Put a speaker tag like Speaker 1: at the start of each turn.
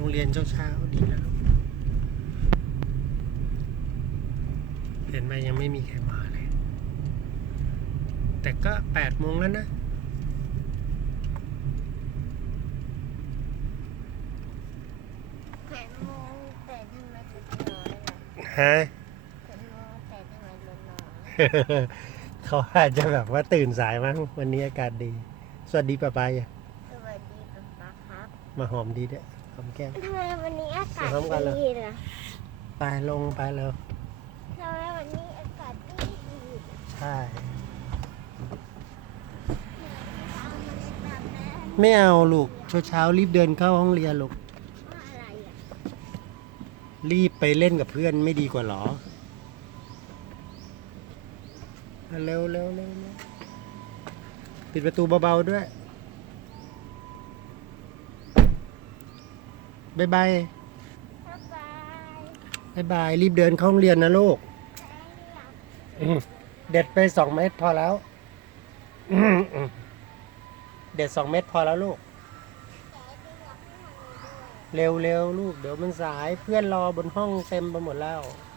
Speaker 1: โรงเรียนเช้าๆดีแล้วลูกเห็นไหมยังไม่มีใครมาเลย แต่ก็แปดโมงแล้วนะ
Speaker 2: แปดโมงแต่ทำไมถึงน้อยล่ะ
Speaker 1: ฮะ
Speaker 2: แปดโมงแต่ทำไมลดน้อย
Speaker 1: เขาอาจจะแบบว่าตื่นสายมั้งวันนี้อากาศดี สวัสดีป้าปายอะ
Speaker 2: สวัสดีป๊าป๊าครับ
Speaker 1: มาหอมดีด้วยห อมแก้ม
Speaker 2: ทำไมวันนี้อากาศ
Speaker 1: พร้อมกันเหรอ
Speaker 2: ดีล่ะ
Speaker 1: ไปลงไปแล้ว
Speaker 2: ทำไมวันนี้อากาศดีดี
Speaker 1: ใช่
Speaker 2: เอามาเล่นแบบแม่
Speaker 1: ไม่เอาลูกเช้าเช้าๆรีบเดินเข้าห้องเรียนลูก
Speaker 2: ว่าอะไรอะ
Speaker 1: รีบไปเล่นกับเพื่อนไม่ดีกว่าหรออะเร็วเร็วเร็วเร็วปิดประตูเบาๆด้วย บายบาย
Speaker 2: บ๊ายบาย
Speaker 1: บายบาย รีบเดินเข้าห้องเรียนนะลูก
Speaker 2: แม่อยาก
Speaker 1: อืมเด็ดไปสองเม็ดพอแล้วอืมอืมเด็ดสองเม็ดพอแล้วลูก
Speaker 2: แกจะอยากให้ทำอะไรด้วย
Speaker 1: เร็วเร็วลูก เดี๋ยวมันสายเพื่อนรอบนห้องเต็มไปหมดแล้ว
Speaker 2: แ